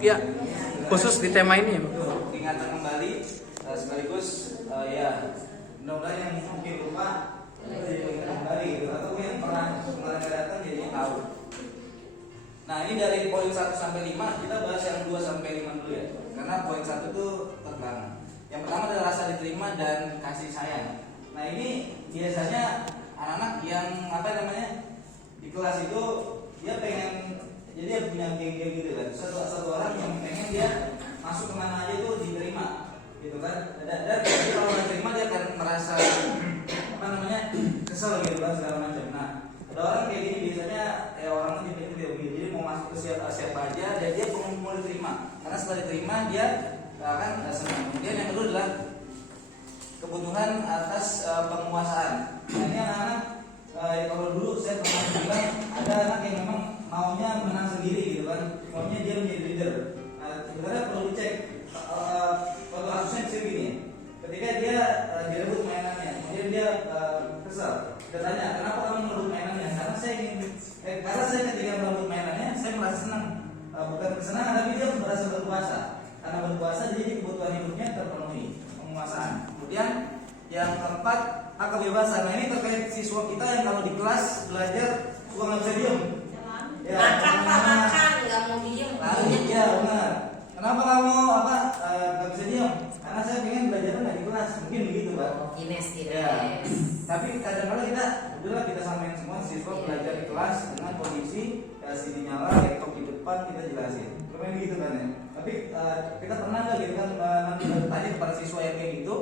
Ya, khusus di tema ini ya. Ingatan kembali sekaligus ya mudah-mudahan yang mungkin lupa jadi mengingat kembali gitu, atau yang pernah kemarin datang jadi tahu. Nah ini dari poin 1 sampai 5 kita bahas yang 2 sampai 5 dulu ya, karena poin 1 itu terbangun. Yang pertama adalah rasa diterima dan kasih sayang. Nah ini biasanya anak-anak yang apa namanya di kelas itu dia pengen, jadi dia punya geng-geng gitu kan, satu orang yang pengen dia masuk kemana aja itu diterima gitu kan, dan kalau nggak terima dia akan merasa apa namanya kesel gitu kan segala macam. Nah ada orang kayak gini biasanya orang itu dia begitu, jadi mau masuk ke siapa aja dan dia mau diterima, karena setelah diterima dia akan senang. Kemudian yang kedua adalah kebutuhan atas penguasaan. Nah ini anak-anak kalau dulu saya pernah bilang ada anak yang memang maunya menang sendiri gitu kan, maunya dia menjadi leader. Nah sebenarnya perlu dicek kalau kasusnya bisa gini ya. Ketika dia direbut mainannya, kemudian dia kesal, dia tanya kenapa kamu merebut mainannya? Karena saya ingin, karena saya ketika merebut mainannya saya merasa senang, bukan kesenangan tapi dia merasa berkuasa. Karena berkuasa jadi kebutuhan hidupnya terpenuhi, penguasaan. Kemudian yang keempat, hak kebebasan. Nah ini terkait siswa kita yang kalau di kelas belajar suka nggak bisa diem. Ya, makan nggak mau diem. Iya benar. Kenapa kamu nggak bisa diem? Karena saya pengen belajar nggak di kelas, mungkin begitu Pak. Ines. Ya. Tapi kadang-kadang kita samain semua siswa belajar di kelas dengan kondisi CD nyala, laptop di depan kita jelasin. Memang begitu kan ya. Tapi kita pernah nggak gitu kan nanti bertanya kepada siswa yang kayak gitu,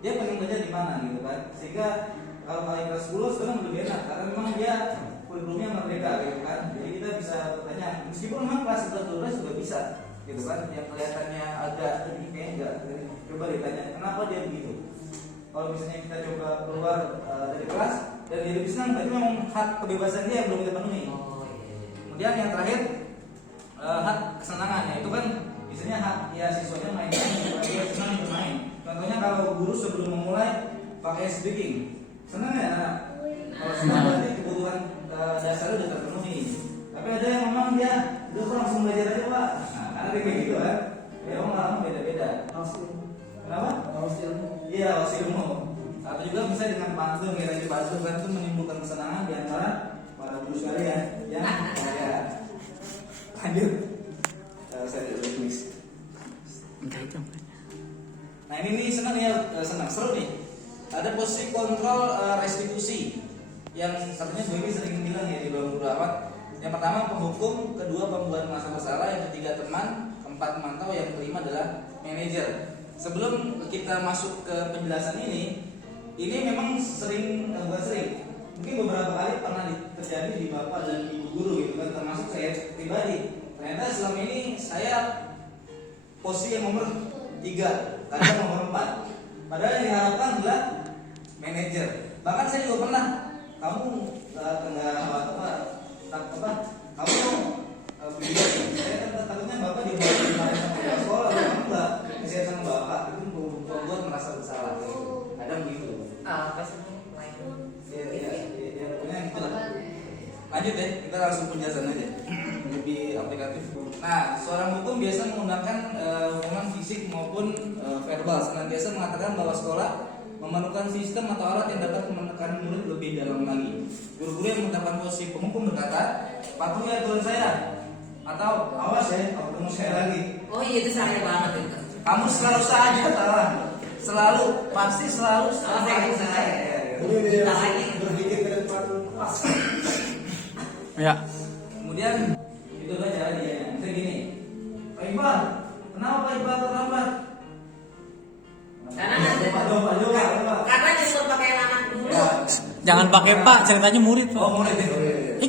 dia pengen belajar di mana gitu kan, sehingga kalau kali kelas 10 sekarang lebih enak karena memang dia kurikulumnya merdeka gitu kan, jadi kita bisa bertanya meskipun memang kelas 11-12 juga bisa gitu kan, yang kelihatannya agak ini kayak enggak, coba ditanya kenapa dia begitu. Kalau misalnya kita coba keluar dari kelas dan dia lebih senang, berarti memang hak kebebasan dia yang belum kita penuhi. Kemudian yang terakhir hak kesenangan, ya itu kan biasanya hak ya siswanya main, dia senang bermain. Contohnya kalau guru sebelum memulai pakai speaking, senang ya anak? Kalau senang berarti kebutuhan dasarnya sudah terpenuhi. Tapi ada yang memang dia udah langsung belajar aja Pak. Nah, karena dia kayak gitu kan, ya orang beda-beda. Kenapa? Iya, ilmu. Atau juga bisa dengan pantun, kayak tadi pantun kan itu menimbulkan kesenangan di antara para guru sekalian. Ya, lanjut. Saya tulis. Nah ini nih senang seru nih. Ada posisi kontrol restitusi yang katanya Bu Emi sering bilang ya di bawah guru awak. Yang pertama penghukum, kedua pembuat merasa bersalah, yang ketiga teman, keempat memantau, yang kelima adalah manajer. Sebelum kita masuk ke penjelasan ini memang bukan sering, mungkin beberapa kali pernah terjadi di bapak dan ibu guru gitu kan, termasuk saya pribadi. Ternyata selama ini saya posisi yang nomor 3, kadang nomor 4. Padahal yang diharapkan adalah manajer. Bahkan saya juga pernah, kamu saya takutnya bapak dimarahin sama sekolah, kamu nggak bisa sama bapak, itu membuat merasa bersalah. Kadang begitu. Apa sih? Ya, pokoknya gitulah. Lanjut deh, kita langsung penjelasan aja, lebih aplikatif. Nah, seorang hukum biasa menggunakan hukuman fisik maupun verbal. Senantiasa mengatakan bahwa sekolah memerlukan sistem atau alat yang dapat menekan murid lebih dalam lagi. Guru-guru yang menetapkan posisi penghukum berkata, patuhi aturan saya, atau awas ya, kalau ketemu saya lagi. Oh iya itu saya banget itu. Kamu selalu saja salah, pasti selalu salah. Berpikir ke depan. Ya. Kemudian itu aja dia. Misalnya gini, Pak Iqbal, kenapa Pak Iqbal terlambat? Karena disuruh pakai anak dulu. Ya. Jangan pakai Pak, ceritanya murid Pak. Oh murid itu.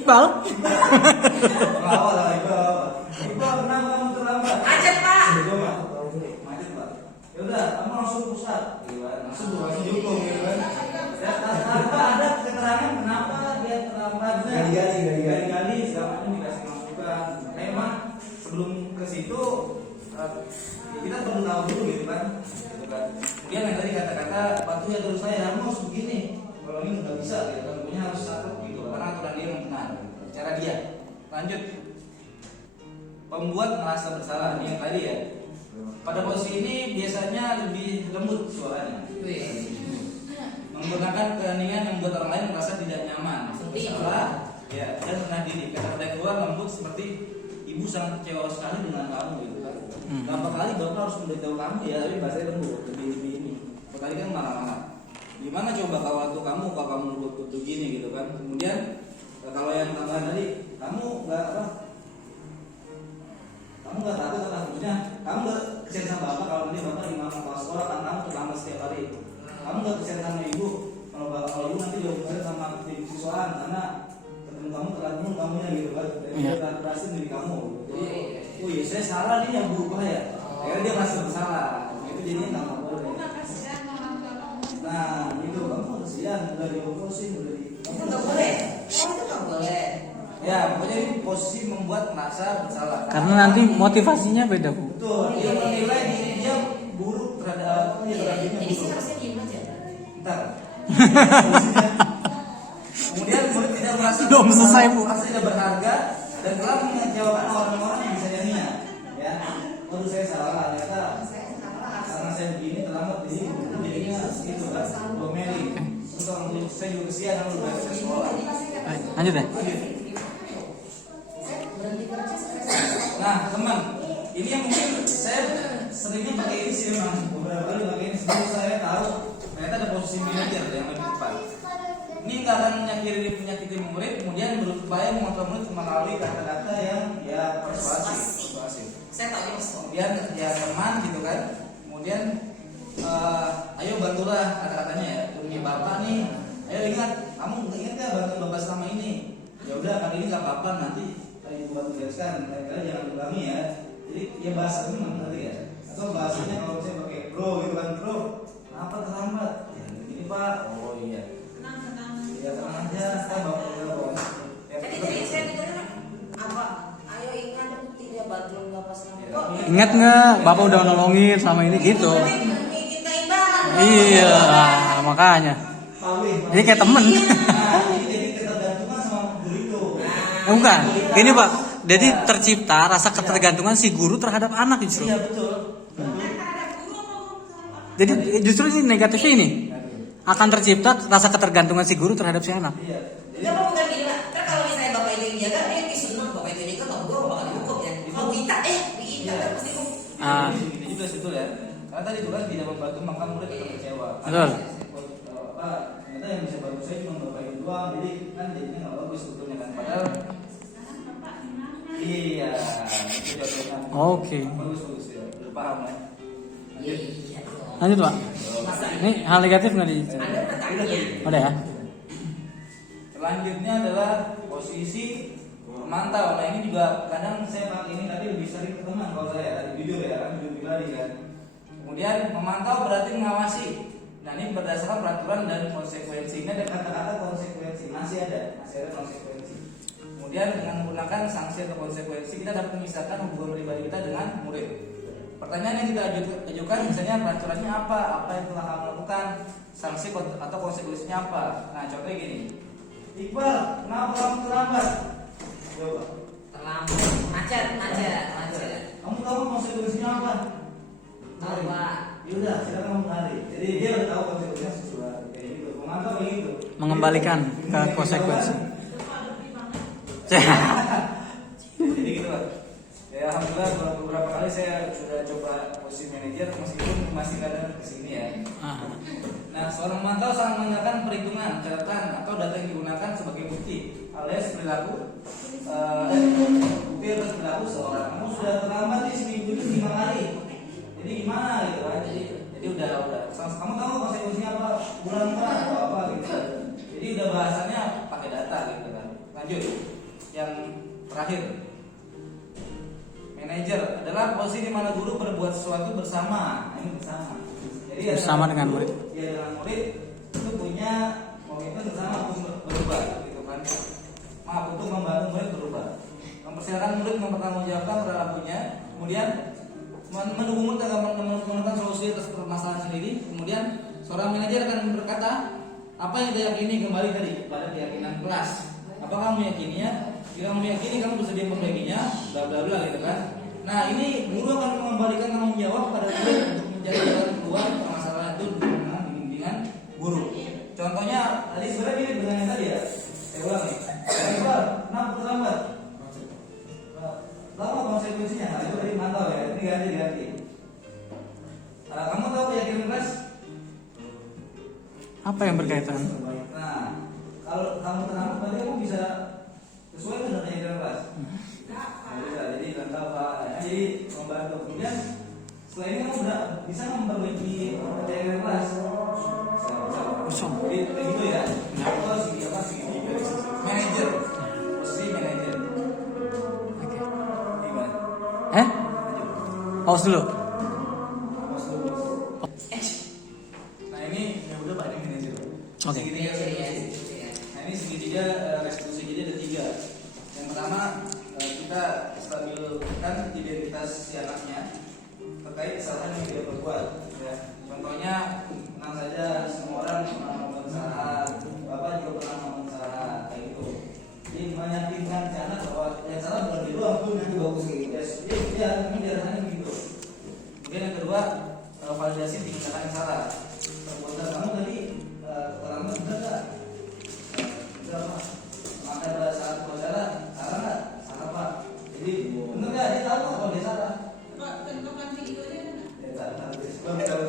Iqbal. Pengawal lah Iqbal. Iqbal kenapa kamu terlambat? Macet Pak. Coba. Macet Pak. Ya udah, kamu langsung pusat. Langsung dihukum gitu kan. Tanpa ada keterangan kenapa dia terlambat. Gali-gali segala macam dikasih masukan. Memang sebelum ke situ kita perlu tahu dulu gitu kan. Kemudian yang tadi kata-kata patuhi aturan saya, harus begini. Kalau ini nggak bisa gitu kan, punya harus satu gitu karena aturan dia yang benar, cara dia. Lanjut. pembuat merasa bersalah. Ini yang tadi ya. Pada posisi ini biasanya lebih lembut suaranya. Menggunakan keheningan yang membuat orang lain merasa tidak nyaman, bersalah, ya, dan rendah diri. Kata-kata keluar lembut seperti ibu sangat kecewa sekali dengan kamu gitu kan. Berapa kali bapak harus memberitahu kamu ya, tapi bahasanya lembut, lebih ini. Kali kan marah-marah. Gimana coba kalau waktu kalau kamu buat begini gitu kan. Kemudian kalau yang tambahan tadi, kamu nggak takut atau maksudnya kamu nggak kesian sama bapak kalau nanti bapak di mana sekolah kan kamu terlambat setiap hari. Kamu nggak kesian sama ibu kalau ibu nanti jauh sama siswaan karena ketemu kamu terlalu kamunya gitu kan. Dia berhasil diri kamu. Jadi, oh iya saya salah nih yang berubah ya. Akhirnya dia merasa bersalah. Itu jadinya nggak boleh. Nah itu kamu kesian udah dioposin udah di. Itu nggak boleh. Oh itu nggak boleh. Ya, pokoknya ini posisi membuat merasa bersalah. Karena nanti motivasinya beda, Bu. Betul, dia menilai diri dia buruk terhadap Jadi sih harusnya diem aja. Bentar. Kemudian murid tidak merasa Belum selesai, Bu. merasa tidak berharga dan telah mengecewakan orang-orang yang bisa jadinya. Ya, waduh saya salah ternyata karena saya begini terlambat di sini jadinya gitu kan, domeli. Untuk saya juga kesian lalu balik ke sekolah. Lanjut ya. Nah teman, ini yang mungkin saya seringnya pakai ini sih memang beberapa kali pakai ini sebelum saya tahu ternyata ada posisi manajer yang lebih tepat. Ini nggak akan menyakiti murid, kemudian berupaya mengontrol murid melalui kata-kata yang ya persuasif. Saya tahu ini Kemudian ya teman gitu kan, kemudian ayo bantulah kata-katanya ya demi bapak nih. Ayo ingat, kamu ingat nggak bantu bapak selama ini? Ya udah kali ini nggak apa-apa nanti ibu bantu jelaskan. Kalian jangan ulangi ya. Jadi ya bahasa itu nanti ya. Atau bahasanya kalau saya pakai bro gitu kan, bro, kenapa terlambat? Ya ini pak. Oh iya. tenang. Ya tenang aja, saya bapak bapak. Jadi saya dengar apa? Ayo ingat buktinya bantu nggak pas nggak. Ingat nggak, Bapak udah nolongin selama ini gitu. Kita imbang. Iya, makanya. Jadi kayak temen. Nah, ini jadi ketergantungan sama guru itu. Bukan, ini Pak. Jadi tercipta rasa ketergantungan si guru terhadap anak justru. Iya betul. Jadi justru ini negatifnya ini akan tercipta rasa ketergantungan si guru terhadap si anak. Iya. Ya mau bukan gini lah. Terus kalau misalnya bapak itu yang jaga, dia seneng bapak itu jaga, kalau gue bakal dihukum ya. Kalau kita diingat kan pasti hukum. Ini juga betul ya. Karena tadi itu kan tidak membantu maka murid tetap kecewa. Betul. Ternyata yang bisa bantu saya cuma bapak itu doang. Jadi kan jadinya nggak bagus sebetulnya kan. Padahal iya, itu contohnya. Oke. Bagus ya. Udah paham ya. Lanjut Pak. Ini hal negatif nggak di? Ada pertanyaan. Udah ya. Selanjutnya adalah posisi memantau. Nah ini juga kadang saya pakai ini tapi lebih sering ke teman kalau saya jujur ya, kan jujur pribadi kan. Kemudian memantau berarti mengawasi. Nah ini berdasarkan peraturan dan konsekuensi. Ini ada kata-kata konsekuensi, masih ada konsekuensi. Kemudian dengan menggunakan sanksi atau konsekuensi kita dapat memisahkan hubungan pribadi kita dengan murid. Pertanyaan yang kita ajukan misalnya peraturannya apa yang telah kamu lakukan, sanksi atau konsekuensinya apa. Nah contohnya gini, Iqbal, kenapa kamu terlambat? Coba. Terlambat, macet. Kamu tahu konsekuensinya apa? Tahu Pak. Yaudah, sekarang kamu lari. Jadi dia udah tahu konsekuensinya sesuai kayak gitu. Menganggap kayak gitu. Mengembalikan ke konsekuensi. Jadi gitu Pak. Ya alhamdulillah beberapa kali saya sudah coba posisi manajer meskipun masih kadang kesini ya. Nah seorang memantau sangat menggunakan perhitungan, catatan atau data yang digunakan sebagai bukti alias perilaku bukti atas perilaku seorang. Kamu sudah terlambat di seminggu itu 5 kali. Jadi gimana gitu kan? Jadi udah. Kamu tahu konsekuensinya apa? Bulan atau apa gitu. Jadi udah bahasanya pakai data gitu kan. Lanjut. Yang terakhir. Manajer adalah posisi di mana guru berbuat sesuatu bersama. Ini bersama. Jadi bersama dengan murid. Ya dengan murid itu punya komitmen bersama untuk berubah, gitu kan? Maaf untuk membantu murid berubah. Mempersilakan murid mempertanggungjawabkan perilakunya, kemudian mendukung murid agar menemukan solusi atas permasalahan sendiri. Kemudian seorang manajer akan berkata apa yang diyakini kembali tadi pada keyakinan kelas. Apa kamu meyakininya? Jika kamu meyakini kamu bersedia membaginya, bla bla bla gitu kan. Nah ini guru akan mengembalikan tanggung jawab pada murid untuk mencari jalan keluar permasalahan itu dengan bimbingan guru. Contohnya tadi sebenarnya mirip dengan yang tadi ya. Saya ulang nih. Yang kedua, kenapa terlambat? Lama konsekuensinya. Nah itu tadi mantau ya. Ini ganti. Kamu tahu keyakinan kelas? Apa yang berkaitan? Nah, kalau kamu terlambat berarti kamu bisa sesuai dengan keyakinan kelas. Bisa, jadi tentang apa? Jadi membantu. Kemudian setelah ini kamu bisa memperbaiki keyakinan kelas. Bisa. Jadi begitu ya. Atau apa sih? Manajer. Posisi manajer. Oke. Gimana? Pause dulu. Nah ini ya udah Pak, ini manajer. Oke. Segitiga restitusi. Nah ini segitiga restitusi, jadi ada 3. Yang pertama kita stabilkan identitas si anaknya terkait kesalahan yang dia perbuat. Ya. Contohnya tenang saja, semua orang pernah melakukan kesalahan, bapak juga pernah melakukan kesalahan kayak gitu. Jadi meyakinkan si anak bahwa yang salah bukan dia doang, pun nanti bagus kayak gitu. Ya, mungkin dia rasanya begitu. Kemudian yang kedua, validasi tindakan yang salah. Perbuatan kamu tadi terlambat benar nggak? Benar Pak. Maka pada saat wawancara salah nggak? Salah Pak. Jadi benar nggak dia tahu kalau dia salah? Pak, tentukan videonya mana? Ya tahu.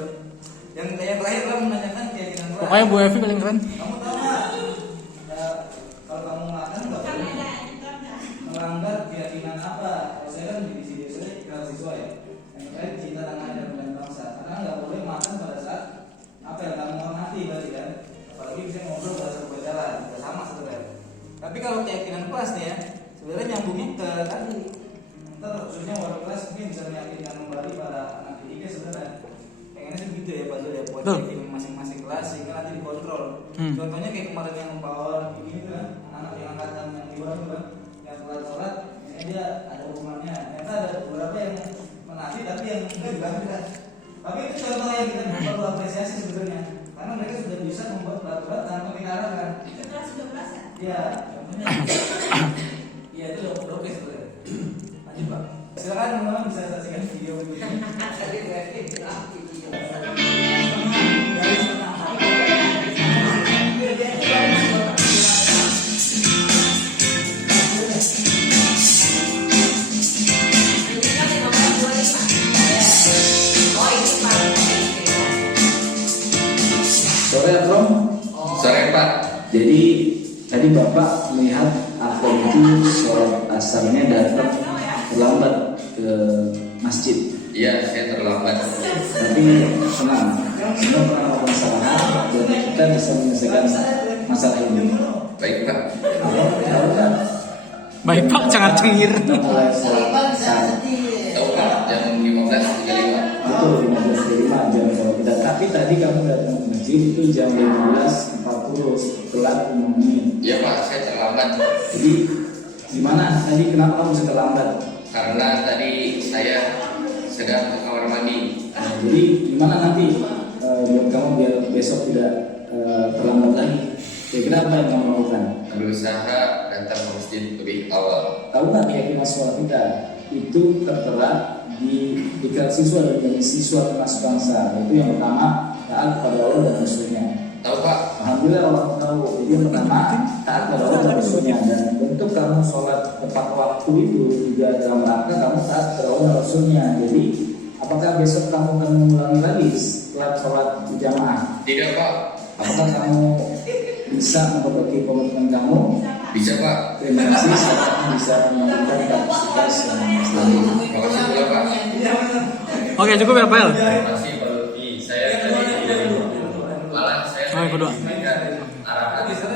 Yang terakhir kamu menanyakan keyakinan kelas. Pokoknya Bu Evi paling keren. Kamu tahu nggak? Kalau kamu makan nggak Kan boleh ada itu enggak? melanggar keyakinan apa? Kalau saya kan di sini saya siswa ya. Yang terakhir cinta tanah air dan bangsa. Karena nggak boleh makan pada saat apa yang kamu hormati berarti kan. Apalagi bisa ngobrol bahasa berjalan, sama sebenarnya. Tapi kalau keyakinan kelas nih ya, sebenarnya nyambungnya ke tadi. Ntar khususnya wali kelas mungkin bisa meyakinkan kembali para anak didiknya sebenarnya. Pengennya sih gitu ya Pak Zul ya, buat Betul. yakin masing-masing kelas sehingga nanti dikontrol. Contohnya kayak kemarin yang power ini tuh kan, anak yang angkatan yang di bawah tuh kan, yang sholat, misalnya dia ada hukumannya. Ternyata ada beberapa yang menagih tapi yang enggak juga ada. Tapi itu contoh yang kita perlu apresiasi sebenarnya, karena mereka sudah bisa membuat peraturan tanpa kita arahkan. Itu kelas 12 ya? Iya, contohnya. Iya itu udah oke sebenarnya. Lanjut Pak. Silakan teman-teman bisa saksikan video ini. Tadi berarti bilang video. Dari setengah hari. Ini kan 15.25. Oh ini paling Sore Bro. Sore Pak. Jadi tadi Bapak melihat apa itu sholat asarnya datang terlambat ke masjid. Iya, saya terlambat. Tapi tenang, semua pernah melakukan kesalahan dan kita bisa menyelesaikan masalah ini. Baik Pak. Tahu kan? Baik Pak, cengar-cengir. Kita mulai sholat asar. Tahu Pak, jam 15.35. Betul 15.05 jam sholat kita. Tapi tadi kamu datang ke masjid itu jam 15.40, telat 5 menit. Iya Pak, saya terlambat. Jadi gimana tadi kenapa kamu bisa terlambat? Karena tadi saya sedang ke kamar mandi. Nah, jadi gimana nanti buat kamu biar besok tidak terlambat lagi? Kira-kira apa yang kamu lakukan? Berusaha datang ke masjid lebih awal. Tahu nggak keyakinan siswa kita itu tertera di diklat siswa dan bagi siswa kelas bangsa. Itu yang pertama taat kepada Allah dan Rasulnya. Tahu Pak? Alhamdulillah Allah tahu. Jadi yang pertama taat kepada Allah dan Rasulnya, dan bentuk kamu sholat tepat waktu itu juga dalam rangka kamu taat kepada Allah dan Rasulnya. Jadi apakah besok kamu akan mengulangi lagi setelah sholat berjamaah? Tidak Pak. Apakah kamu bisa memperbaiki komitmen kamu? Bisa Pak. Terima kasih, saya bisa melanjutkan kapasitas yang selanjutnya. Terima kasih pula Pak. Oke, cukup ya Pel. Terima kasih Pak Lutfi. Saya tadi malah saya Oh, yang kedua. memberikan arahan Next.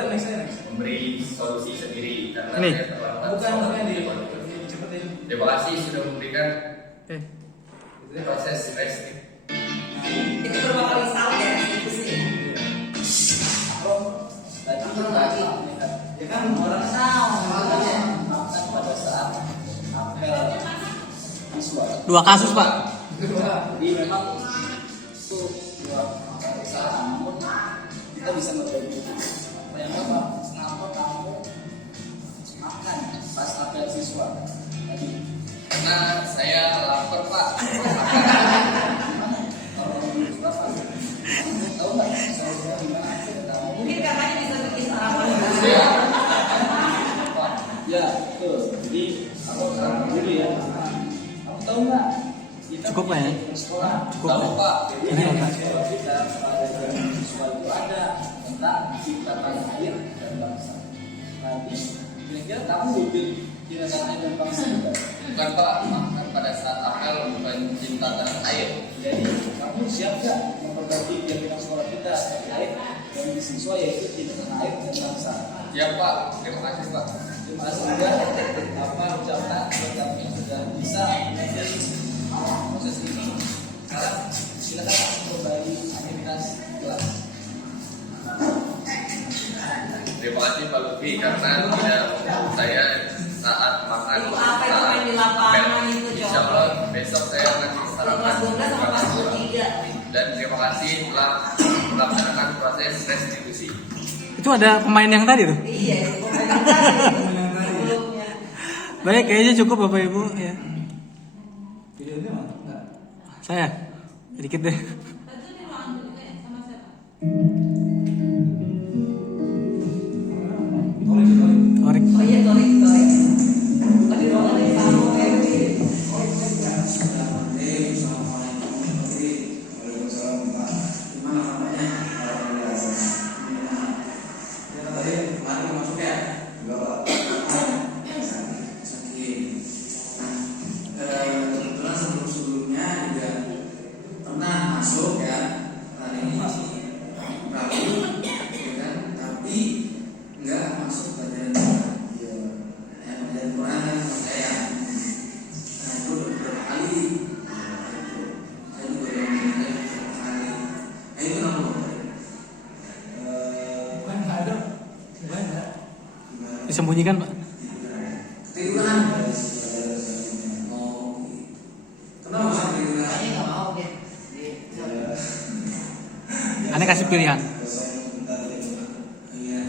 memberi solusi sendiri karena Ini. saya terlambat. Bukan sholat. maksudnya dicepetin. Terima kasih sudah memberikan Eh, proses restriksi. Itu berapa kali salah ya diskusi? Ya kan orang Makan pada saat apel siswa. 2 kasus Pak. Jadi memang itu dua kesalahan, namun kita bisa memperbaiki. Yang apa? Kenapa kamu makan pas apel siswa tadi? Karena saya lapar Pak. Tahu nggak solusinya gimana? Mungkin kakaknya bisa bikin sarapan. Ya. Ya, betul. Jadi aku sekarang dulu ya. Kamu tahu nggak? Kita Cukup lah ya? di sekolah. Cukup Tahu ya? Pak. Ini apa? Sekolah kita pada siswa itu ada tentang cinta tanah air dan bangsa. Nanti kira-kira kamu wujud cinta tanah air dan bangsa juga. Bukan Pak, makan pada saat apel bukan cinta tanah air. Jadi kamu siap nggak memperbaiki kegiatan sekolah kita terkait dengan siswa yaitu cinta tanah air dan bangsa? Ya Pak, terima kasih Pak. Terima kasih juga apa ucapan buat kami yang sudah bisa menjadi proses ini. Sekarang silakan kembali aktivitas kelas. Terima kasih Pak Lutfi karena tidak membantu saya saat makan. Itu apa itu main di lapangan itu, Insya Allah besok saya akan sarapan. Kelas 12 sama kelas 3. Dan terima kasih telah melaksanakan proses restitusi. Itu ada pemain yang tadi tuh. Iya, itu sebelumnya. Baik, kayaknya cukup Bapak Ibu ya. Videonya mah enggak. Saya sedikit deh. Tadi di ruangan dulu ya sama siapa? Orik. Oh iya, torik. Tadi ruangan dari tamu Ferdi. Kebetulan sebelum-sebelumnya juga pernah masuk ya, hari ini masih ragu, ya kan? Tapi nggak masuk pelajaran Quran. Ya, pelajaran Quran kan saya. Nah itu beberapa kali. Saya juga udah belajar beberapa kali. Nah itu nama Disembunyikan Pak. ketiduran. Oh, kenapa bisa ketiduran? Kayaknya nggak mau dia. Aneh kasih pilihan. Iya.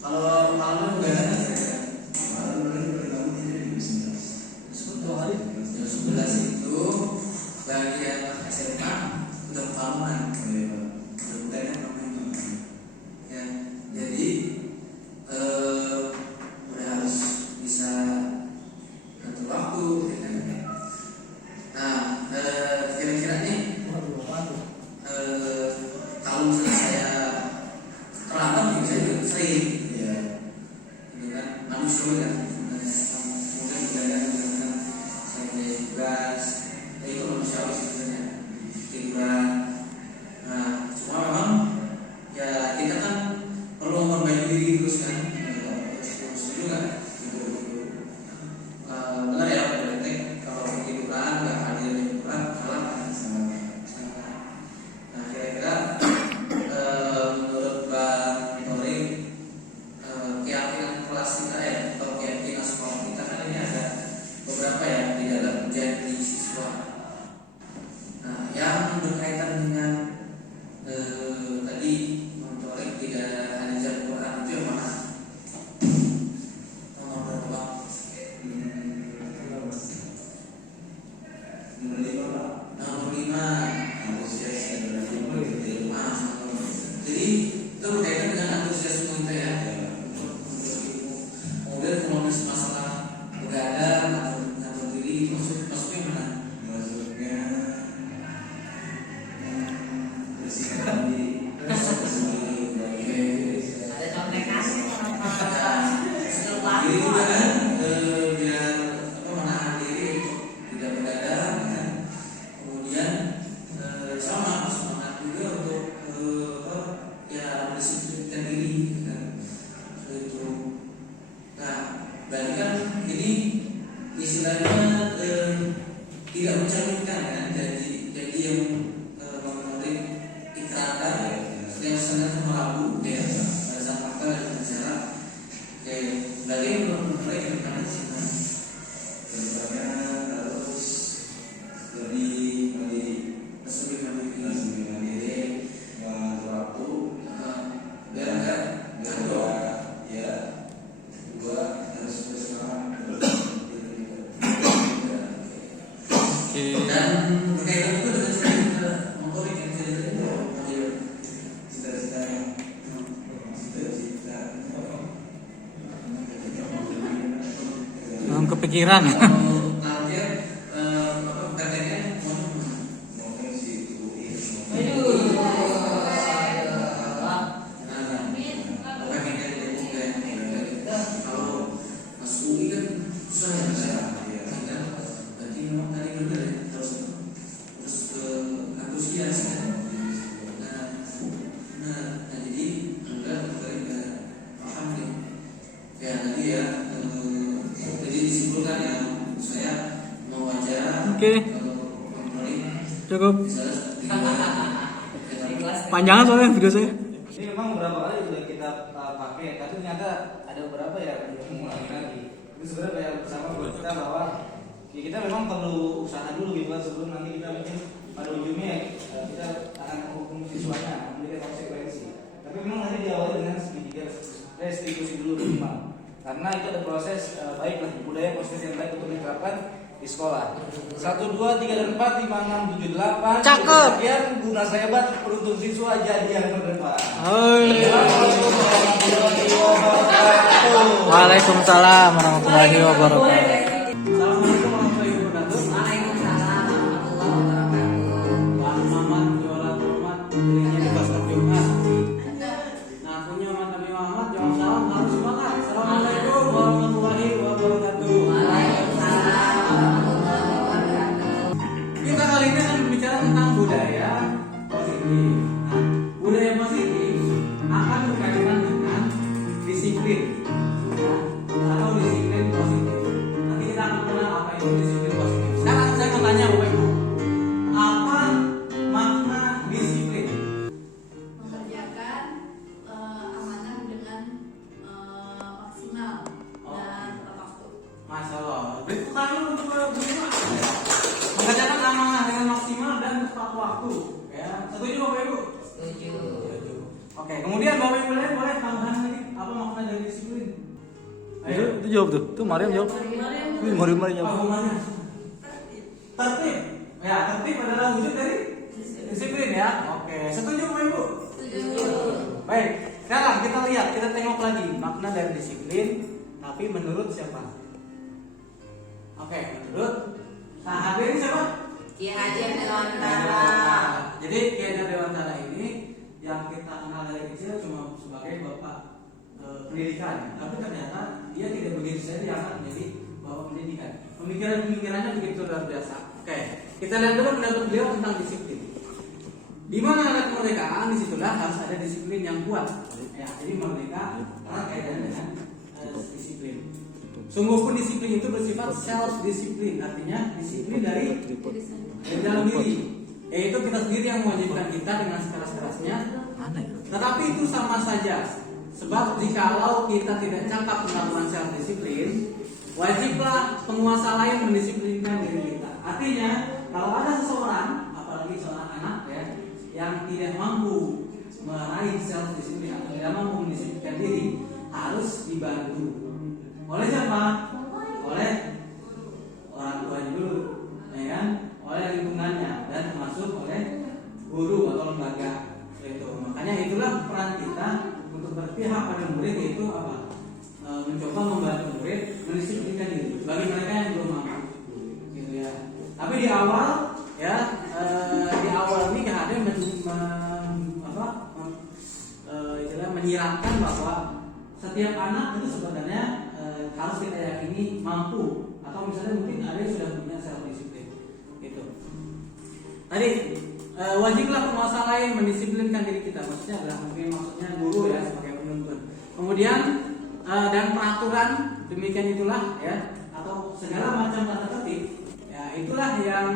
Kalau malam udah jam 11 itu bagian SMA udah pengalaman. Udah ya. Jadi udah harus bisa ngatur waktu ya kan. Nah, kira-kira nih kalau misalnya saya terlambat juga saya juga sering ya gitu kan manusia kan mungkin begadang dengan saya punya tugas ya itu manusiawi sebenarnya tiduran. Nah cuma memang ya kita kan perlu memperbaiki diri terus kan setuju nggak gitu. Benar ya berarti kalau tiduran nggak hadir di tiduran salah kan salah. Nah kira-kira menurut Bang Tori keyakinan kelas kita ya atau keyakinan sekolah kita kan ini ada beberapa ya di dalam menjadi siswa. Nah yang berkaitan dengan tadi Bang Tori tidak hadir Quran itu yang mana? Nomor berapa Bang? Nomor 5. Jadi itu berkaitan dengan antusiasme kita ya. Kemudian kalau masalah begadang atau ngatur diri itu masuknya mana? Masuknya bersihkan diri. Ada contekan sama skill Diri juga laku. kan biar menahan diri tidak begadang kan. Kemudian sama semangat juga untuk ya mendisiplinkan diri kan. Itu. Nah, berarti kan ini istilahnya tidak mencerminkan kan jadi yang memenuhi ikratan yang sangat merabu ya pada saat fakta dan bicara. Oke, berarti menurut mereka gimana sih? Sebenarnya harus lebih mandiri, mengatur waktu, biar enggak kedua ya kedua harus bersemangat Oke. Dan berkaitan juga dengan cerita motorik yang saya tadi. Cita-cita Belum kepikiran. kalau target targetnya mau ke situ. Kalau Mas UI kan susah ya Mas ya. Berarti memang tadi benar ya harus antusias kan. Nah jadi enggak paham nih. Ya tadi ya. Jadi disimpulkan ya saya mau wawancara. Oke. Cukup. Ikhlas. Panjangan soalnya video saya. Ini memang beberapa kali sudah kita pakai, tapi ternyata ada beberapa ya belum mengulangi lagi. Itu sebenarnya kayak bersama buat kita bahwa ya kita memang perlu usaha dulu gitu kan sebelum nanti kita mungkin pada ujungnya kita akan menghukum siswanya, memberikan konsekuensi. Tapi memang nanti diawali dengan segitiga restitusi dulu minimal. Karena itu ada proses baiklah budaya proses yang baik untuk diterapkan di sekolah. 1, 2, 3, dan 4, 5, 6, 7, 8. Cakep. Sekian guna saya hebat penuntun siswa jadi yang terdepan. Hai. Assalamualaikum warahmatullahi wabarakatuh. Waalaikumsalam warahmatullahi wabarakatuh. Assalamualaikum warahmatullahi wabarakatuh. Waalaikumsalam warahmatullahi wabarakatuh. Wah, Mamat jualan Muhammad belinya di pasar Jumat. Nah, punya Mat Nabi Muhammad jawab salam harus semangat. Assalamualaikum warahmatullahi wabarakatuh. Kita kali ini akan berbicara tentang budaya positif. Nah, budaya positif akan berkaitan dengan disiplin, ya, atau disiplin positif. Nanti kita akan kenal apa itu disiplin positif. Sekarang saya mau tanya Bapak Ibu, apa makna disiplin? Mengerjakan amanah dengan maksimal dan tepat waktu. Masya Allah. Beri tepuk tangan untuk Bu Ima. Mengerjakan amanah dengan maksimal dan tepat waktu. Ya, setuju Bapak Ibu? Setuju. Oke, kemudian Bapak Ibu lain boleh tambahan lagi apa makna dari disiplin? Ayo, itu jawab tuh Mariam jawab. Mariam jawab. Apa makna? Tertib. Ya, tertib adalah wujud dari disiplin ya. Oke, setuju Bapak Ibu? Setuju. Baik, sekarang kita lihat, kita tengok lagi makna dari disiplin, tapi menurut siapa? Oke, menurut sahabat ini siapa? Ki Hajar Dewantara. Jadi Ki Hajar Dewantara ini yang kita kenal dari kecil cuma sebagai bapak pendidikan, tapi ternyata dia tidak begitu saja diangkat menjadi bapak pendidikan. Pemikirannya begitu luar biasa. Oke, kita lihat dulu pendapat beliau tentang disiplin. Di mana ada kemerdekaan, disitulah harus ada disiplin yang kuat. Ya, jadi merdeka erat kaitannya dengan disiplin. Sungguh pun disiplin itu bersifat self disiplin, artinya disiplin dari dalam diri. Yaitu kita sendiri yang mewajibkan kita dengan sekeras-kerasnya. Tetapi itu sama saja. Sebab jikalau kita tidak cakap melakukan self disiplin, wajiblah penguasa lain mendisiplinkan diri kita. Artinya, kalau ada seseorang, apalagi seorang anak ya, yang tidak mampu meraih self disiplin atau tidak mampu mendisiplinkan diri, harus dibantu. Oleh siapa? Oleh orang tuanya dulu, ya kan? Oleh lingkungannya dan termasuk oleh guru atau lembaga. Itu. Makanya itulah peran kita untuk berpihak pada murid, yaitu apa? Mencoba membantu murid mendisiplinkan diri. Bagi mereka yang belum mampu, gitu ya. Tapi di awal, ya, di awal ini ada menyiratkan bahwa setiap anak itu sebenarnya harus kita yakini mampu, atau misalnya mungkin ada yang sudah punya self disiplin gitu. Tadi wajiblah penguasa lain mendisiplinkan diri kita, maksudnya adalah maksudnya guru ya sebagai penuntun. Kemudian dan peraturan demikian itulah ya, atau segala macam tata tertib ya, itulah yang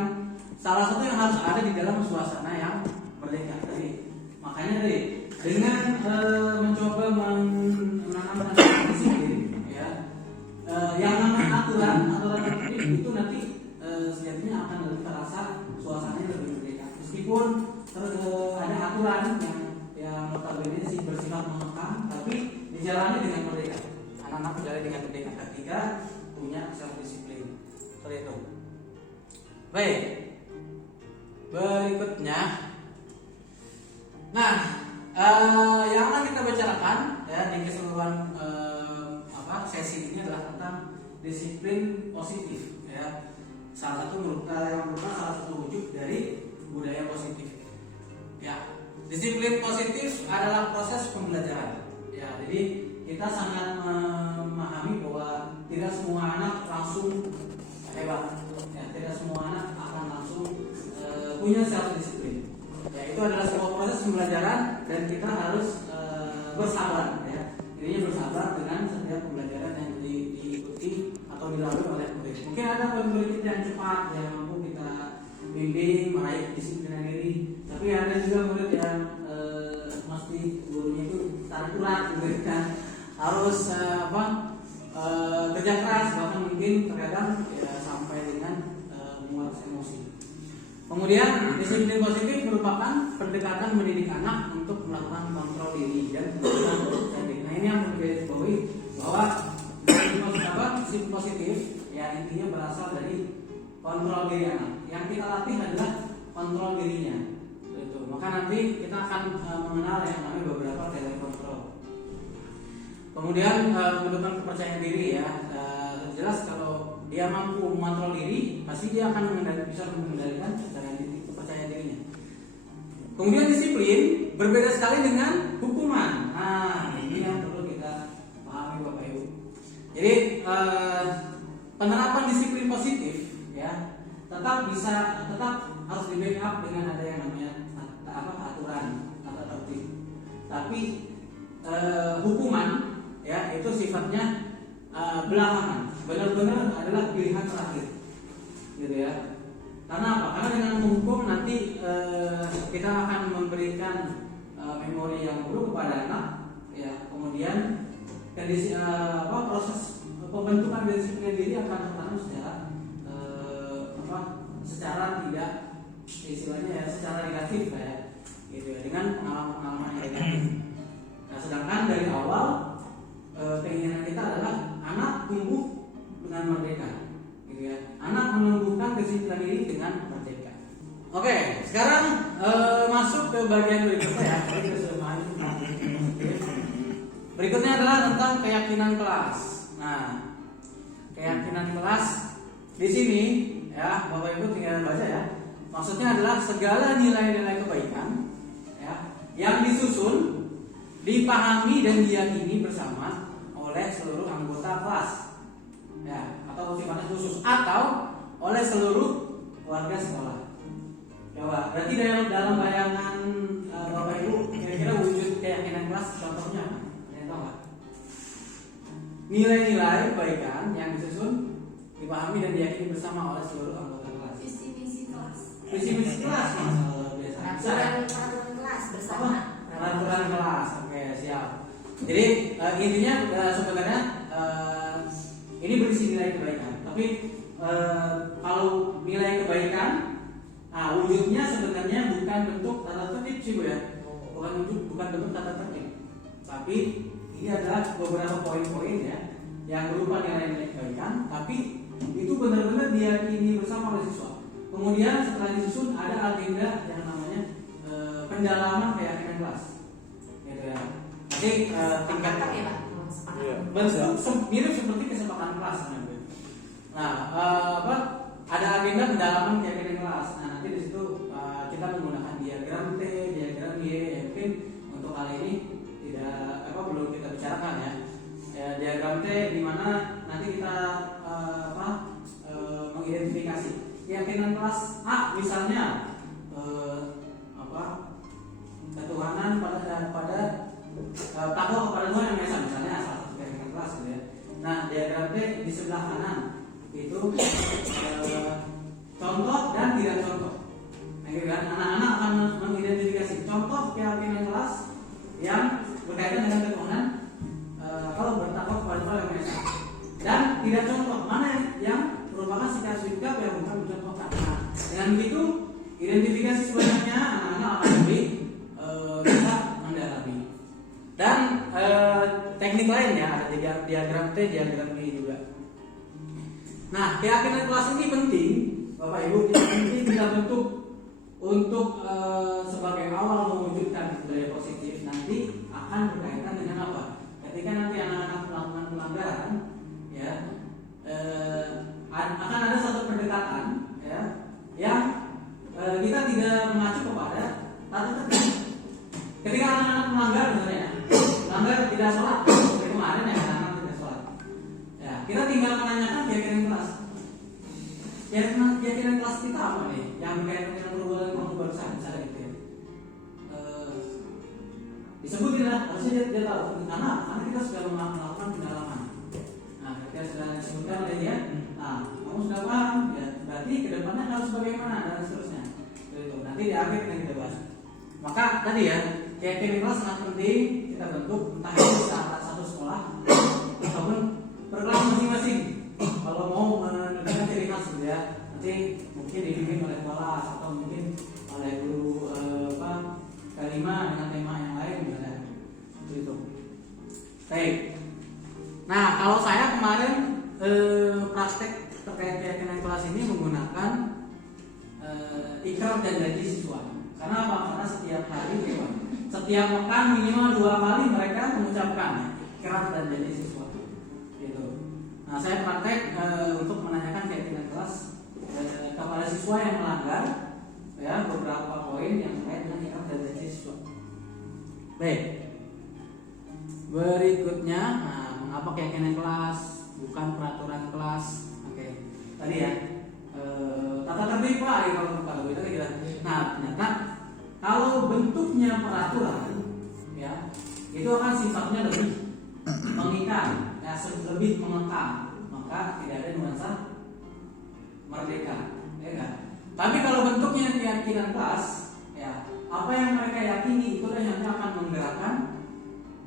salah satu yang harus ada di dalam suasana yang merdeka tadi. Makanya tadi dengan mencoba menanamkan disiplin ya, yang namanya aturan tertib itu nanti sejatinya akan lebih terasa suasananya lebih merdeka. Meskipun ada aturan yang notabene sih bersifat mengekang, tapi dijalani dengan merdeka. Anak-anak berjalan dengan merdeka ketika punya self disiplin. Seperti itu. Baik. Berikutnya. Nah, yang akan kita bicarakan ya di keseluruhan sesi ini adalah tentang disiplin positif ya. Salah satu merupakan salah satu wujud dari budaya positif. Ya, disiplin positif adalah proses pembelajaran. Ya, jadi kita sangat memahami bahwa tidak semua anak langsung hebat. Ya, tidak semua anak akan langsung punya self disiplin. Ya, itu adalah sebuah proses pembelajaran dan kita harus bersabar ya. Intinya bersabar dengan setiap pembelajaran yang diikuti atau dilalui oleh murid. Mungkin ada murid kita yang cepat yang mampu kita bimbing meraih disiplin diri, tapi ada juga murid yang mesti gurunya itu tarik urat gitu kan. Harus kerja keras, bahkan mungkin terkadang ya, sampai dengan menguras emosi. Kemudian disiplin positif merupakan pendekatan mendidik anak untuk melakukan kontrol diri dan pendidikan. Nah ini yang perlu digarisbawahi bahwa disiplin positif ya intinya berasal dari kontrol diri anak. Yang kita latih adalah kontrol dirinya. Gitu. Maka nanti kita akan mengenal yang namanya beberapa teori kontrol. Kemudian pembentukan kepercayaan diri ya. Jelas kalau dia mampu mengontrol diri, pasti dia akan bisa mengendalikan kepercayaan dirinya. Kemudian disiplin berbeda sekali dengan hukuman. Nah, ini yang perlu kita pahami Bapak Ibu. Jadi penerapan disiplin positif ya tetap harus di backup dengan ada yang namanya aturan atau tertib. Tapi hukuman ya itu sifatnya belakangan, benar-benar adalah pilihan terakhir, gitu ya. Karena apa? Karena dengan menghukum nanti kita akan memberikan memori yang buruk kepada anak, ya. Kemudian proses pembentukan disiplin diri akan tertanam secara tidak istilahnya ya secara negatif ya, gitu ya, dengan pengalaman-pengalaman yang negatif. Nah, sedangkan dari awal keinginan kita adalah anak tumbuh dengan merdeka, gitu ya. Anak menumbuhkan disiplin diri dengan merdeka. Oke, sekarang masuk ke bagian berikutnya ya. Berikutnya adalah tentang keyakinan kelas. Nah, keyakinan kelas di sini ya, Bapak Ibu tinggal baca ya. Maksudnya adalah segala nilai-nilai kebaikan ya yang disusun, dipahami dan diyakini bersama oleh seluruh anggota kelas ya, atau sifatnya khusus atau oleh seluruh warga sekolah. Coba, berarti dalam bayangan Bapak Ibu kira-kira wujud keyakinan kelas contohnya ada tahu nggak? Nilai-nilai kebaikan yang disusun, dipahami dan diyakini bersama oleh seluruh anggota kelas. Visi misi kelas. Visi misi kelas biasa. Peraturan kelas bersama. Peraturan kelas, oke siap. Jadi intinya sebenarnya ini berisi nilai kebaikan. Tapi kalau nilai kebaikan, wujudnya sebenarnya bukan bentuk tata tertib sih Bu ya. Bukan bentuk tata tertib. Tapi ini adalah beberapa poin-poin ya yang berupa nilai-nilai kebaikan, tapi itu benar-benar diyakini bersama oleh siswa. Kemudian setelah disusun ada agenda yang namanya pendalaman keyakinan kelas, gitu ya. Jadi tingkat ya Pak? bentuk mirip seperti kesepakatan kelas. Nah, ada agenda pendalaman keyakinan kelas. Nah, nanti di situ kita menggunakan diagram T, diagram Y. Ya, mungkin untuk kali ini tidak belum kita bicarakan ya. Diagram T di mana nanti kita mengidentifikasi keyakinan kelas A misalnya ketuhanan pada takwa kepada Tuhan yang Maha Esa misalnya salah satu keyakinan kelas gitu ya. Nah, diagram T di sebelah kanan itu contoh dan tidak contoh. Nah, gitu kan? Anak-anak akan mengidentifikasi contoh keyakinan kelas yang berkaitan dengan ketuhanan kalau bertakwa kepada Tuhan yang Maha Esa, dan tidak contoh mana yang merupakan sikap-sikap yang bukan mencontohkan. Nah, dengan begitu identifikasi sebenarnya anak-anak akan lebih bisa mendalami. Dan teknik lainnya ada diagram T, diagram Y juga. Nah, keyakinan kelas ini penting Bapak Ibu, ini kita bentuk untuk sebagai awal mewujudkan budaya positif nanti akan berkaitan dengan apa? Ketika nanti anak-anak melakukan pelanggaran, ya akan ada satu pendekatan, ya, yang kita tidak mengacu kepada tata tertib. Ketika anak-anak melanggar misalnya, melanggar tidak sholat, seperti kemarin ya anak-anak tidak sholat, ya kita tinggal menanyakan keyakinan kelas. Keyakinan kelas kita apa nih? Yang berkaitan dengan perbuatan kamu bangsa misalnya gitu ya. Disebutin lah, harusnya dia tahu karena kita sudah melakukan pendalaman. Nah, ketika sudah disebutkan oleh dia, nah kamu sudah paham, ya berarti kedepannya harus bagaimana dan seterusnya. Itu nanti di akhir kita bahas. Maka tadi ya, keyakinan kelas sangat penting kita bentuk entah itu saat satu sekolah ataupun per kelas masing-masing. Kalau mau menentukan ciri khas gitu ya, nanti mungkin dibimbing oleh kelas atau mungkin oleh guru kelima dengan tema yang lain misalnya itu. Baik. Nah kalau saya kemarin praktek terkait keyakinan kelas ini menggunakan ikrar dan janji siswa. Karena apa? Karena setiap hari, setiap pekan minimal 2 kali mereka mengucapkan ikrar dan janji siswa. Gitu. Nah saya praktek untuk menanyakan keyakinan kelas kepada siswa yang melanggar, ya beberapa poin yang terkait dengan ikrar dan janji siswa. Baik. Berikutnya, nah, mengapa keyakinan kelas bukan peraturan kelas? Oke. Tadi ya tata tertib Pak, kalau kita kira. Nah ternyata kalau bentuknya peraturan, ya itu akan sifatnya lebih mengikat, ya lebih mengekang, maka tidak ada nuansa merdeka, ya kan? Tapi kalau bentuknya keyakinan kelas, ya apa yang mereka yakini itulah yang akan menggerakkan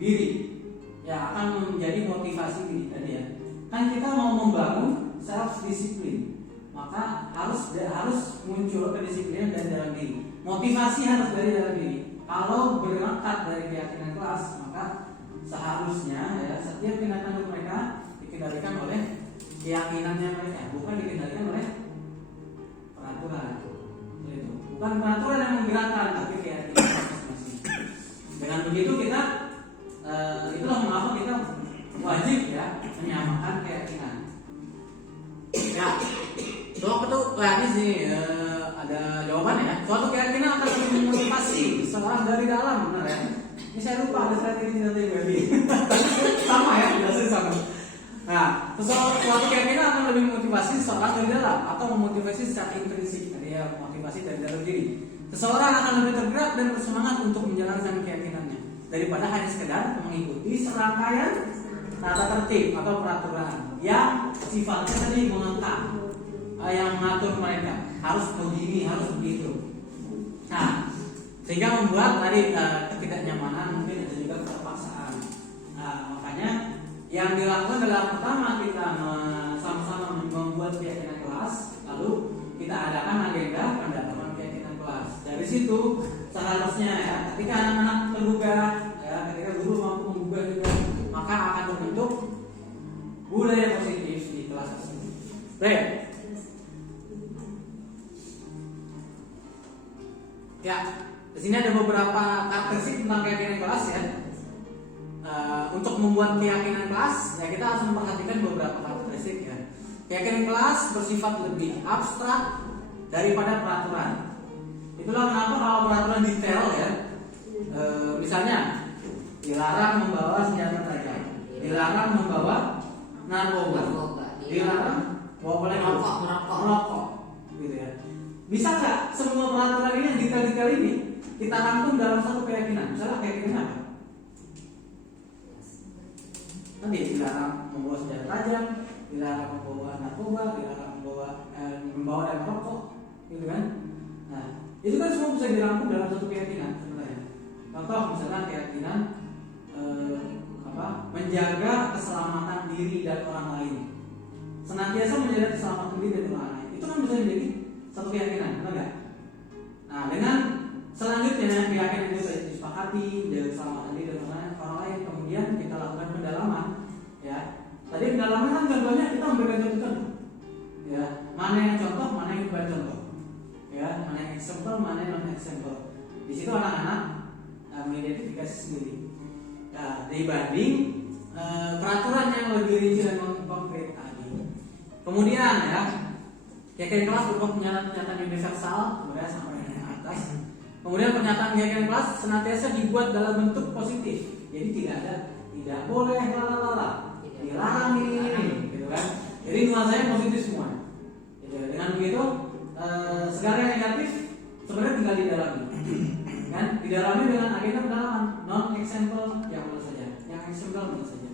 diri, ya akan menjadi motivasi diri tadi ya. Kan kita mau membangun self disiplin, maka harus muncul kedisiplinan dari dalam diri. Motivasi harus dari dalam diri. Kalau berangkat dari keyakinan kelas, maka seharusnya ya setiap tindakan mereka dikendalikan oleh keyakinannya mereka, bukan dikendalikan oleh peraturan. Itu bukan peraturan yang menggerakkan, tapi keyakinan masing-masing. Dengan begitu kita itulah mengapa kita wajib ya menyamakan keyakinan. Ya, ini sih ada jawabannya ya. Suatu keyakinan akan memotivasi seorang dari dalam, benar ya? Ini saya lupa ada strategi tadi sama ya, biasanya sama. Nah, suatu keyakinan akan lebih memotivasi seorang dari dalam atau memotivasi secara intrinsik, ya motivasi dari dalam diri. Seseorang akan lebih tergerak dan bersemangat untuk menjalankan keyakinannya daripada hanya sekedar mengikuti serangkaian tata tertib atau peraturan yang sifatnya tadi mengekang, yang mengatur mereka harus begini, harus begitu. Nah, sehingga membuat tadi ketidaknyamanan, mungkin ada juga keterpaksaan. Nah, makanya yang dilakukan adalah pertama kita sama-sama membuat keyakinan kelas, lalu kita adakan agenda pendalaman keyakinan kelas. Dari situ seharusnya ya, ketika anak-anak tergugah, ya, ketika guru mampu menggugah juga, maka akan terbentuk budaya positif di kelas tersebut. Baik. Ya, di sini ada beberapa karakteristik tentang keyakinan kelas ya. Untuk membuat keyakinan kelas, ya kita harus memperhatikan beberapa karakteristik ya. Keyakinan kelas bersifat lebih abstrak daripada peraturan. Itulah kenapa kalau peraturan detail ya, misalnya dilarang membawa senjata tajam, dilarang membawa narkoba, dilarang boleh merokok, gitu ya. Bisa nggak semua peraturan ini yang detail-detail ini kita rangkum dalam satu keyakinan? Misalnya keyakinan apa? Tadi dilarang membawa senjata tajam, dilarang membawa narkoba, dilarang membawa dan merokok, gitu kan? Nah, itu kan semua bisa dirangkum dalam satu keyakinan sebenarnya. Contoh misalnya keyakinan menjaga keselamatan diri dan orang lain, senantiasa menjaga keselamatan diri dan orang lain, itu kan bisa menjadi satu keyakinan, benar nggak? Nah, dengan selanjutnya keyakinan itu bisa disepakati jaga keselamatan diri dan orang lain, kemudian kita lakukan pendalaman, ya. Tadi pendalaman kan contohnya kita memberikan contoh, ya. Mana yang contoh, mana yang bukan example, mana yang non example. Di situ anak-anak mengidentifikasi sendiri. Nah, dibanding peraturan yang lebih rinci dan konkret tadi. Kemudian ya, keyakinan kelas berupa pernyataan universal, kemudian sampai yang atas. Kemudian pernyataan keyakinan kelas senantiasa dibuat dalam bentuk positif. Jadi tidak boleh lalala, dilarang ini, gitu kan. Jadi nuansanya positif semua. Gitu. Dengan begitu segala yang negatif sebenarnya tinggal didalami. Kan? Didalami dengan agenda pendalaman, non example yang mana saja, yang example mana saja.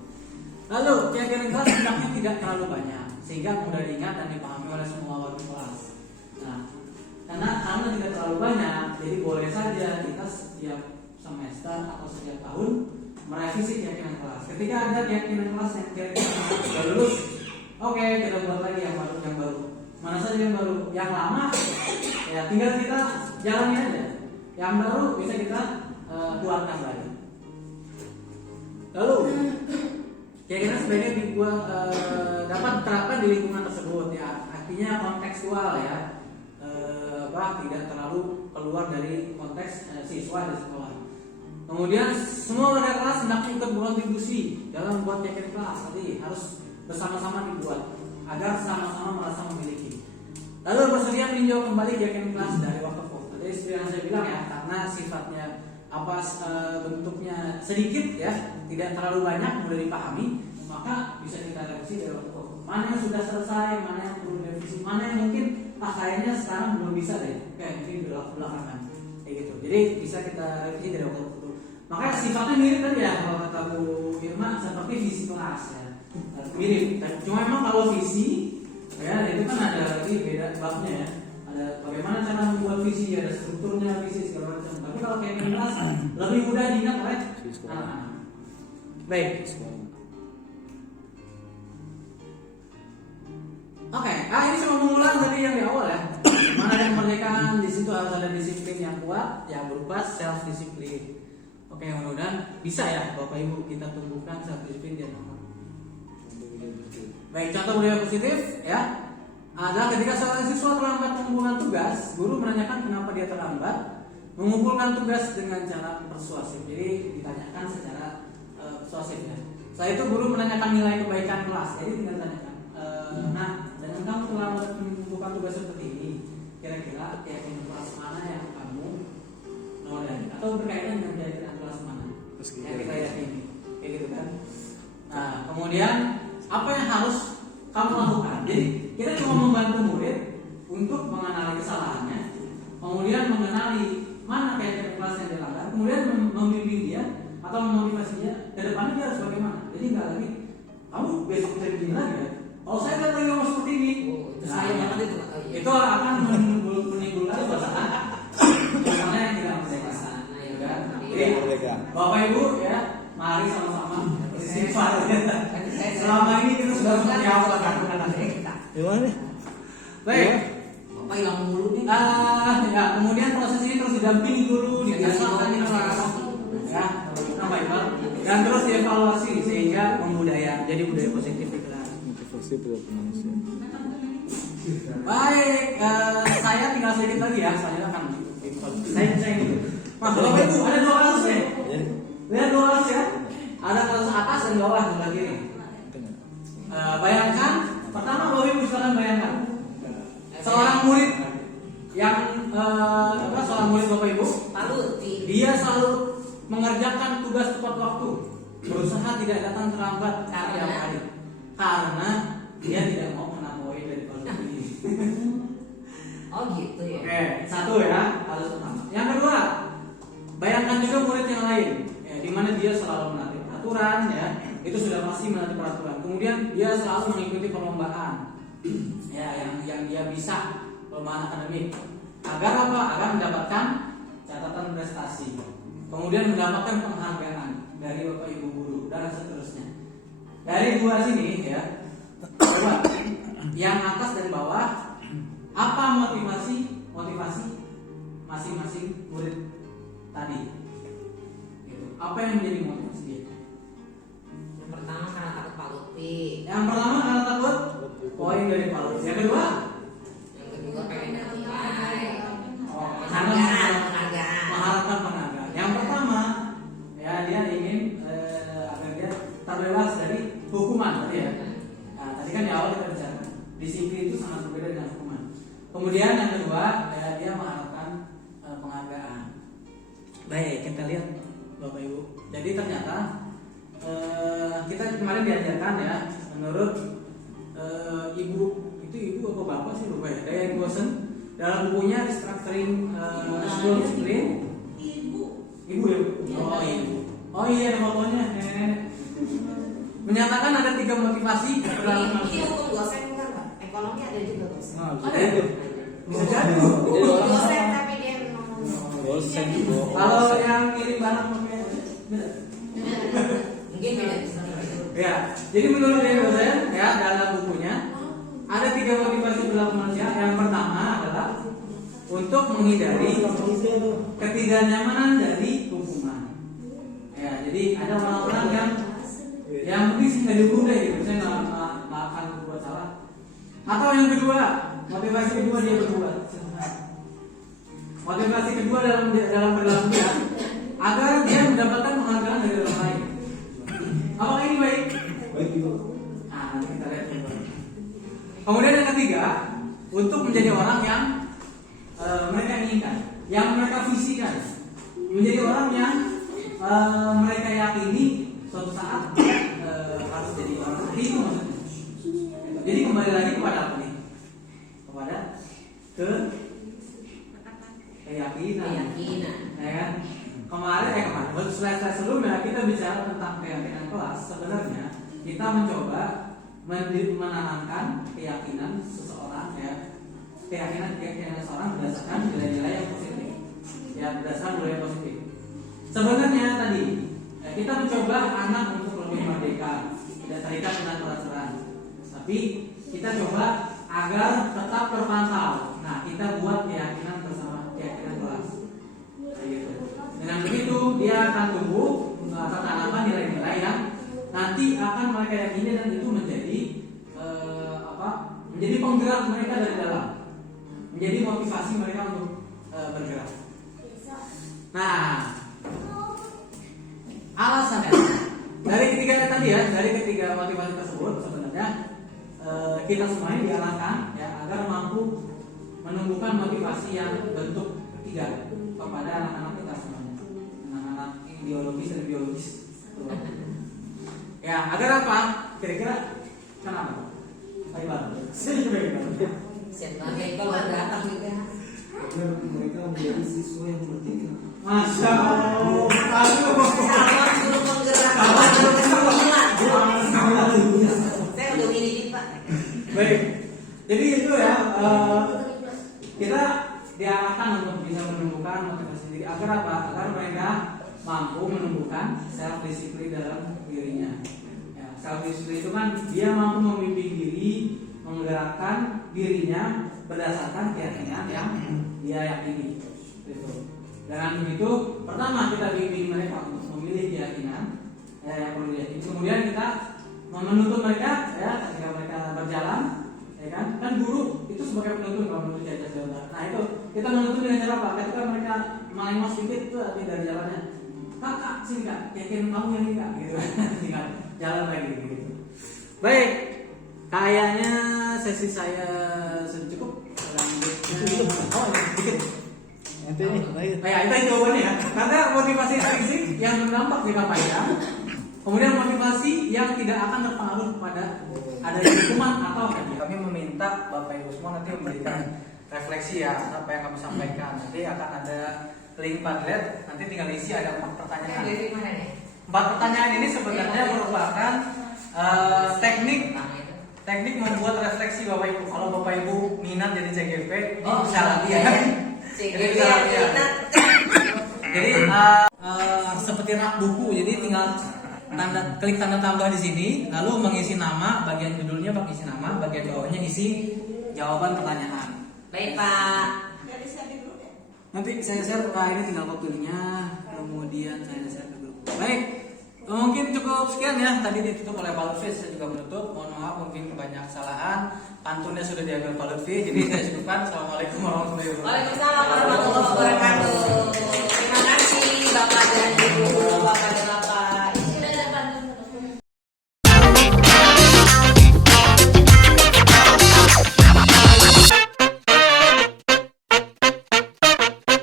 Lalu keyakinan kelas hendaknya tidak terlalu banyak sehingga mudah diingat dan dipahami oleh semua wali kelas. Nah, karena tidak terlalu banyak, jadi boleh saja kita setiap semester atau setiap tahun merevisi keyakinan kelas. Ketika ada keyakinan kelas yang kira-kira sudah lulus, oke, kita buat lagi yang baru. Mana saja yang baru, yang lama ya tinggal kita jalani aja. Yang baru bisa kita keluarkan lagi. Lalu keyakinan sebaiknya dibuat dapat diterapkan di lingkungan tersebut ya. Artinya kontekstual ya. Tidak terlalu keluar dari konteks siswa di sekolah. Kemudian semua warga kelas hendaknya ikut berkontribusi dalam membuat keyakinan kelas. Tadi harus bersama-sama dibuat agar sama-sama merasa memiliki. Lalu bersedia meninjau kembali keyakinan kelas dari waktu ke waktu. Tadi seperti yang saya bilang ya, karena sifatnya bentuknya sedikit ya, tidak terlalu banyak, mudah dipahami, maka bisa kita revisi dari waktu ke waktu. Mana yang sudah selesai, mana yang perlu direvisi, mana yang mungkin kayaknya sekarang belum bisa deh, kayak mungkin belakangan kayak gitu. Jadi bisa kita revisi dari waktu ke waktu. Makanya sifatnya mirip tadi ya, kalau kata Bu Irma seperti visi kelas ya, mirip. Cuma memang kalau visi ya itu kan ada lagi beda babnya ya. Ada bagaimana cara membuat visi, ada strukturnya visi segala macam. Tapi kalau kayak kelas lebih mudah diingat oleh anak-anak. Baik. Oke, ini cuma mengulang dari yang di awal ya. Mana yang kemerdekaan, di situ harus ada disiplin yang kuat, yang berupa self disiplin. Oke, mudah-mudahan bisa ya Bapak Ibu kita tumbuhkan self disiplin di anak. Baik, contoh budaya positif ya adalah ketika seorang siswa terlambat mengumpulkan tugas, guru menanyakan kenapa dia terlambat mengumpulkan tugas dengan cara persuasif. Jadi ditanyakan secara persuasif ya. Setelah itu guru menanyakan nilai kebaikan kelas. Jadi tinggal tanyakan, nah dengan kamu terlambat mengumpulkan tugas seperti ini, kira-kira keyakinan kelas mana yang kamu nodai atau berkaitan dengan keyakinan kelas mana yang kita yakini, kayak gitu kan. Nah kemudian apa yang harus kamu lakukan? Jadi kita cuma membantu murid untuk mengenali kesalahannya, kemudian mengenali mana keyakinan kelas yang dilanggar, kemudian membimbing dia atau memotivasi dia ke depannya dia harus bagaimana. Jadi nggak lagi kamu besok bisa begini lagi ya. Kalau saya lihat lagi ngomong seperti ini, Saya banget itu. itu akan menimbulkan suasana yang tidak merdeka. Jadi Bapak Ibu ya, mari sama-sama bersifat. Selama ini kita sudah seperti apa kan? Gimana nih? Baik. Bapak hilang mulu nih. Ya, kemudian proses ini terus didampingi guru, dibiasakan di kelas, ya, apa itu? Dan terus dievaluasi sehingga jadi budaya positif di kelas. Motivasi perilaku manusia. Baik, saya tinggal sedikit lagi ya, saya akan saya gitu. Mas, Bapak Ibu ada dua kasus nih. Lihat dua kasus ya. Ada kasus atas dan bawah sebelah kiri. Bayangkan, pertama Bapak Ibu silakan bayangkan seorang murid yang seorang murid Bapak Ibu, dia selalu mengerjakan tugas tepat waktu, berusaha tidak datang terlambat setiap hari, karena dia tidak mau kena poin dari kelas ini. Oh gitu ya. Oke, satu ya, kasus pertama. Yang kedua, bayangkan juga murid yang lain, ya, di mana dia selalu menaati peraturan, ya, itu sudah pasti menaati peraturan. Kemudian dia selalu mengikuti perlombaan, ya, yang dia bisa, perlombaan akademik. Agar apa? Agar mendapatkan catatan prestasi. Kemudian mendapatkan penghargaan dari Bapak Ibu guru dan seterusnya. Dari dua sini, ya, coba yang atas dan bawah, apa motivasi masing-masing murid tadi? Gitu. Apa yang menjadi motivasi dia? Yang pertama karena takut Pak Lutfi. Yang pertama karena takut poin dari Pak Lutfi. Yang kedua? Yang kedua pengen dapat nilai. Karena Kemudian yang kedua, ya, dia mengharapkan penghargaan. Baik, kita lihat Bapak Ibu. Jadi ternyata kita kemarin diajarkan ya, menurut ibu itu ibu apa bapak sih lupa ya, Diane Gosen dalam bukunya Restructuring School Discipline. Ibu ya? Oh ibu. Oh iya, ada fotonya nenek-nenek. Menyatakan ada 3 motivasi dalam Ini hukum dosen bukan Pak? Ekonomi ada juga dosen. ada itu. Bisa jadi. Dosen tapi dia ngomong. Dosen juga. Kalau yang kirim barang pakai bisa. Mungkin beda. Ya, jadi menurut Diane Gosen ya dalam bukunya ada 3 motivasi perilaku manusia. Yang pertama adalah untuk menghindari ketidaknyamanan dari hukuman. Ya, jadi ada orang-orang yang mungkin nggak dihukum deh, gitu. Saya nggak akan berbuat salah. Atau yang kedua, motivasi kedua dia berbuat. Motivasi kedua dalam perilaku dia agar dia mendapatkan penghargaan dari orang lain. Apakah ini baik? Baik juga. Nah, nanti kita lihat. Kemudian yang ketiga, untuk menjadi orang yang mereka inginkan, yang mereka visikan, menjadi orang yang mereka yakini suatu saat harus jadi orang seperti itu maksudnya. Jadi kembali lagi kepada apa nih? Kepada keyakinan. Ya kan? Kemarin slide sebelumnya kita bicara tentang keyakinan kelas. Sebenarnya kita mencoba menanamkan keyakinan seseorang ya, keyakinan seseorang berdasarkan nilai-nilai yang positif, ya berdasarkan nilai positif. Sebenarnya tadi ya, kita mencoba anak untuk lebih merdeka, tidak terikat dengan peraturan, tapi kita coba agar tetap terpantau. Nah, kita buat keyakinan bersama keyakinan kelas. Nah, gitu. Dengan begitu dia akan tumbuh tertanamkan nilai-nilai yang nanti akan mereka yakini dan itu menjadi menjadi penggerak mereka dari dalam, menjadi motivasi mereka untuk bergerak. Nah, alasannya dari ketiga motivasi tersebut sebenarnya kita semuanya diarahkan ya agar mampu menumbuhkan motivasi yang bentuk ketiga kepada anak-anak kita semuanya, anak-anak ideologis dan biologis. Ya, agar apa? Kira-kira kenapa? Ayo bang, saya juga bang. Siapa kayak kalau datang juga. Agar mereka menjadi siswa yang merdeka. Masya Allah. Aduh. Sama suruh menggerak. Saya udah milih Pak. Baik. Jadi itu ya. Kita diarahkan untuk bisa menumbuhkan motivasi diri agar apa? Agar mereka mampu menumbuhkan self disiplin dalam dirinya. Ya, self disiplin itu kan dia mampu memimpin diri, menggerakkan dirinya berdasarkan keyakinan yang dia yakini. Gitu. Dengan begitu, pertama kita bimbing mereka untuk memilih keyakinan yang perlu diyakini. Kemudian kita menuntut mereka, ya, ketika mereka berjalan, ya kan guru itu sebagai penuntun kalau menurut Caca Selva. Nah itu kita menuntut dengan cara apa? Ketika mereka melengos sedikit itu arti dari jalannya. Kak, sini kak, keyakinan kamu yang ini kak, gitu. Tinggal jalan lagi, gitu. Baik, kayaknya sesi saya sudah cukup. Oh, sedikit. Nanti ini. Ya, itu jawabannya ya. Karena motivasi intrinsik yang berdampak jangka panjang, kemudian motivasi yang tidak akan terpengaruh kepada adanya hukuman atau hadiah. Kami meminta Bapak Ibu semua nanti memberikan refleksi ya apa yang kami sampaikan. Nanti akan ada link Padlet, nanti tinggal isi ada 4 pertanyaan. 4 pertanyaan ini sebenarnya merupakan teknik membuat refleksi Bapak Ibu. Kalau Bapak Ibu minat jadi CGP, bisa latihan. CGP yang minat. Jadi seperti rak buku, jadi tinggal klik tanda tambah di sini, lalu mengisi nama, bagian judulnya pakai isi nama, bagian bawahnya isi jawaban pertanyaan. Baik Pak. Nanti saya share, ini tinggal waktunya, kemudian saya share ke grup. Baik, mungkin cukup sekian ya. Tadi ditutup oleh Pak Lutfi, saya juga menutup. Mohon maaf mungkin banyak kesalahan. Pantunnya sudah diambil Pak Lutfi, jadi saya cukupkan. Assalamualaikum warahmatullahi wabarakatuh. Waalaikumsalam warahmatullahi wabarakatuh.